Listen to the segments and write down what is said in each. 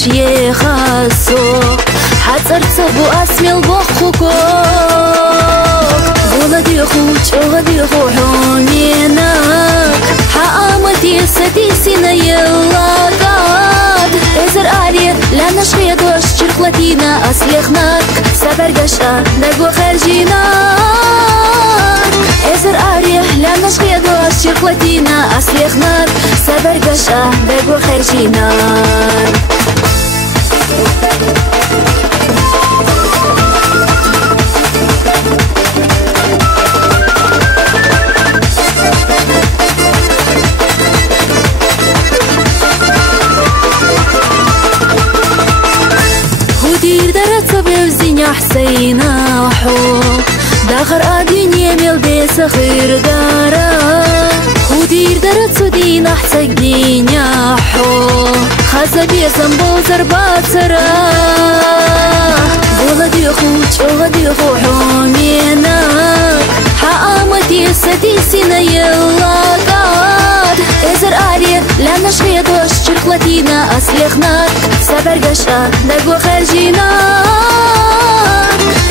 دوش يخاسو حتر صبو أسميل بخوكو غلدي خوش وغدي خوحونينك حقامتي ستيسينا يلاقات إزر آلي لنا شخيدوش شرقلتينا أسليخناك سبرقشا نقو خرجيناك إزر آلي لنا شخيدوش شرقلتينا أسليخناك سبرقشا نقو خرجيناك حسينا حو داخر الدنيا ميل بيس خير دارا ودير درت سودينا حسقينا حو خاصة بيسم بوزر باتسرا غلدي خوش وغدي خوحونينك حقامتي ستيسينا يلاقات إزر آلي لنا شغيدوش شرقلتينا أسليخناك سبرقشا نقو خرجيناك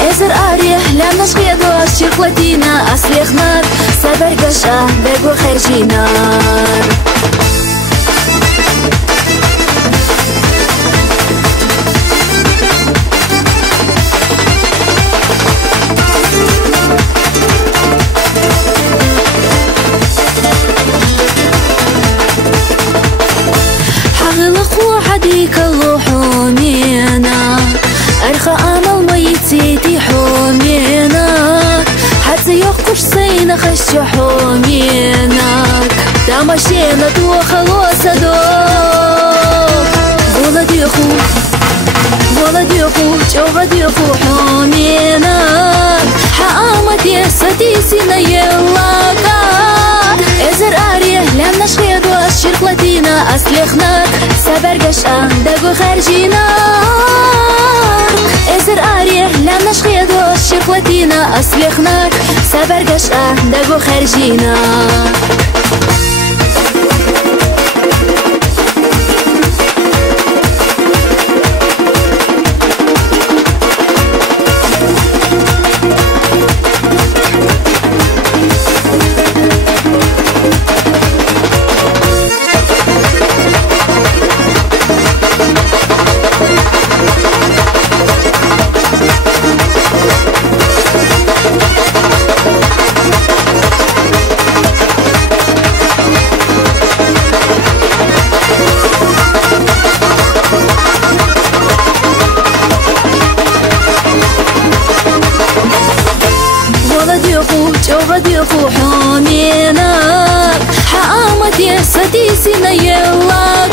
إزر آلي لنا شغيدوش شرقلتينا أسليخناك سبرقشا نقو خرجيناك حديك اللحومينا أرخى أمل ميتيتي حومينا حتى يخش سينا خش حوميناك تمشينا تو خلاص دوك ولدي خوش وغدي خو حوميناك حقامتي ستيسينا يلاقات إزر آريه لنا شغيدو الشرقلتينا أسليخناك سبرقشا دقو خرجيناك إزر آريه لنا شغيدو الشرقلتينا أسليخناك سبرقشا دقو خرجيناك وغدي خوحونينك حقامتي ستيسينا يلاقات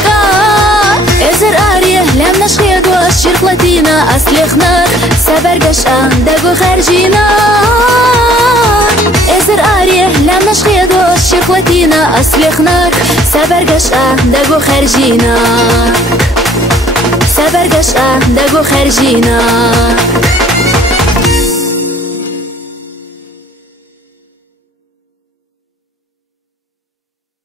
إزر آريه لنا شغيدو الشرقلتينا أسليخناك سبرقشا دقو خرجيناك إزر آريه لنا شغيدو الشرقلتينا أسليخناك سبرقشا دقو خرجيناك سبرقشا دقو خرجيناك